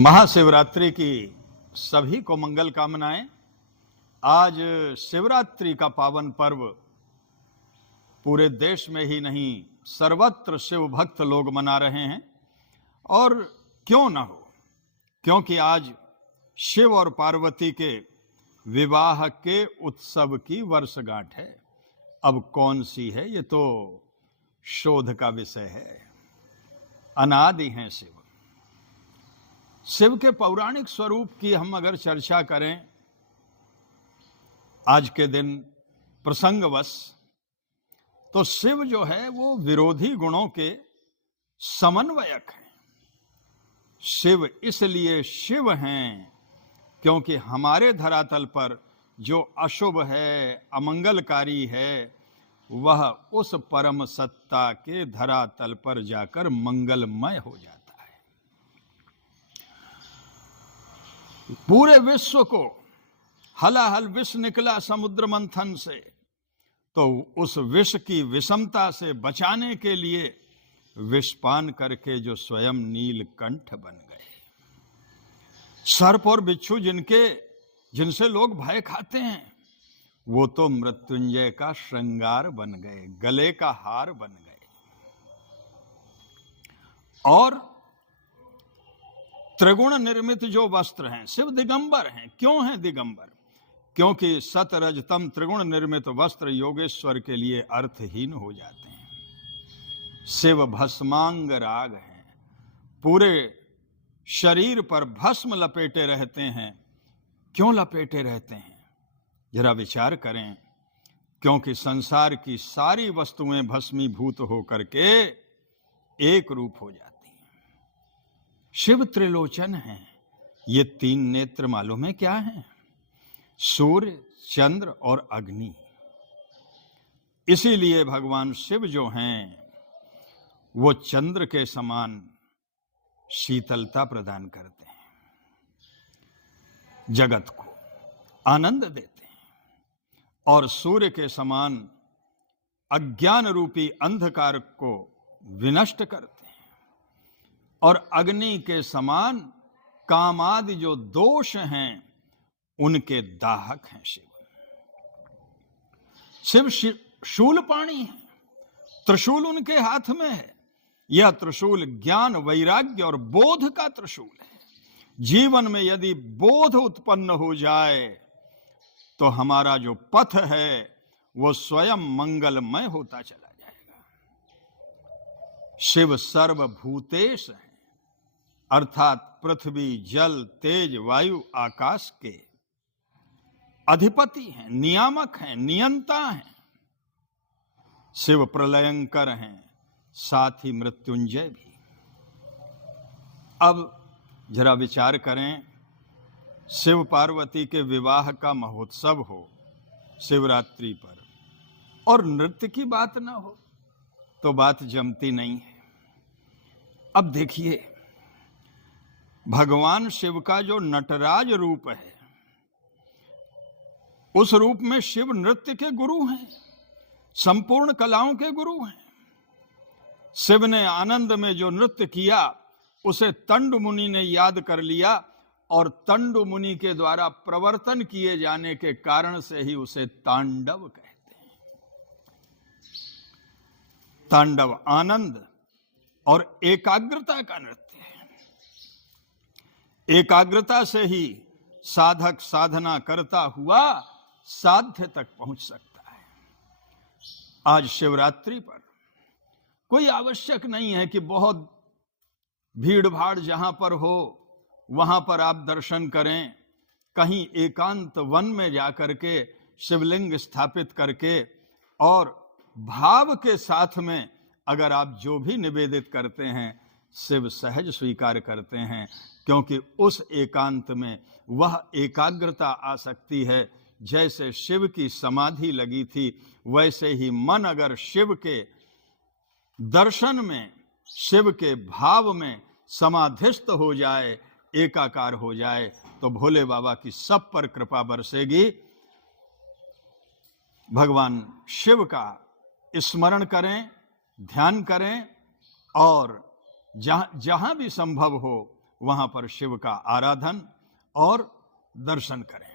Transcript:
महाशिवरात्रि की सभी को मंगल कामनाएं। आज शिवरात्रि का पावन पर्व पूरे देश में ही नहीं सर्वत्र शिव भक्त लोग मना रहे हैं। और क्यों ना हो, क्योंकि आज शिव और पार्वती के विवाह के उत्सव की वर्षगांठ है। अब कौन सी है, ये तो शोध का विषय है। अनादि हैं शिव। शिव के पौराणिक स्वरूप की हम अगर चर्चा करें आज के दिन प्रसंगवश, तो शिव जो है वो विरोधी गुणों के समन्वयक हैं। शिव इसलिए शिव हैं क्योंकि हमारे धरातल पर जो अशुभ है, अमंगलकारी है, वह उस परम सत्ता के धरातल पर जाकर मंगलमय हो जाता है। पूरे विश्व को हलाहल विष निकला समुद्र मंथन से, तो उस विष की विषमता से बचाने के लिए विषपान करके जो स्वयं नीलकंठ बन गए। सर्प और बिच्छू जिनसे लोग भय खाते हैं, वो तो मृत्युंजय का श्रृंगार बन गए, गले का हार बन गए। और त्रिगुण निर्मित जो वस्त्र हैं, शिव दिगंबर हैं। क्यों हैं दिगंबर? क्योंकि सतरजतम त्रिगुण निर्मित वस्त्र योगेश्वर के लिए अर्थहीन हो जाते हैं। शिव भस्मांग राग हैं, पूरे शरीर पर भस्म लपेटे रहते हैं। क्यों लपेटे रहते हैं, जरा विचार करें। क्योंकि संसार की सारी वस्तुएं भस्मीभूत होकर के एक रूप हो जाती हैं। शिव त्रिलोचन हैं। ये तीन नेत्र मालूम है क्या हैं? सूर्य, चंद्र और अग्नि। इसीलिए भगवान शिव जो हैं वो चंद्र के समान शीतलता प्रदान करते हैं, जगत को आनंद देते हैं। और सूर्य के समान अज्ञान रूपी अंधकार को विनष्ट करते हैं। और अग्नि के समान कामादि जो दोष हैं उनके दाहक हैं शिव। शिव शूलपाणी है, त्रिशूल उनके हाथ में है। यह त्रिशूल ज्ञान, वैराग्य और बोध का त्रिशूल है। जीवन में यदि बोध उत्पन्न हो जाए तो हमारा जो पथ है वो स्वयं मंगलमय होता चला जाएगा। शिव सर्वभूतेश हैं, अर्थात पृथ्वी, जल, तेज, वायु, आकाश के अधिपति हैं, नियामक हैं, नियंता हैं। शिव प्रलयंकर हैं, साथ ही मृत्युंजय भी। अब जरा विचार करें, शिव पार्वती के विवाह का महोत्सव हो शिवरात्रि पर और नृत्य की बात ना हो तो बात जमती नहीं है। अब देखिए, भगवान शिव का जो नटराज रूप है, उस रूप में शिव नृत्य के गुरु हैं, संपूर्ण कलाओं के गुरु हैं। शिव ने आनंद में जो नृत्य किया उसे तंडु मुनि ने याद कर लिया, और तंडु मुनि के द्वारा प्रवर्तन किए जाने के कारण से ही उसे तांडव कहते हैं। तांडव आनंद और एकाग्रता का नृत्य है। एकाग्रता से ही साधक साधना करता हुआ साध्य तक पहुंच सकता है। आज शिवरात्रि पर कोई आवश्यक नहीं है कि बहुत भीड़ भाड़ जहां पर हो वहां पर आप दर्शन करें। कहीं एकांत वन में जाकर के शिवलिंग स्थापित करके और भाव के साथ में अगर आप जो भी निवेदित करते हैं, शिव सहज स्वीकार करते हैं। क्योंकि उस एकांत में वह एकाग्रता आ सकती है। जैसे शिव की समाधि लगी थी, वैसे ही मन अगर शिव के दर्शन में, शिव के भाव में समाधिस्थ हो जाए, एकाकार हो जाए, तो भोले बाबा की सब पर कृपा बरसेगी। भगवान शिव का स्मरण करें, ध्यान करें, और जहां भी संभव हो वहां पर शिव का आराधन और दर्शन करें।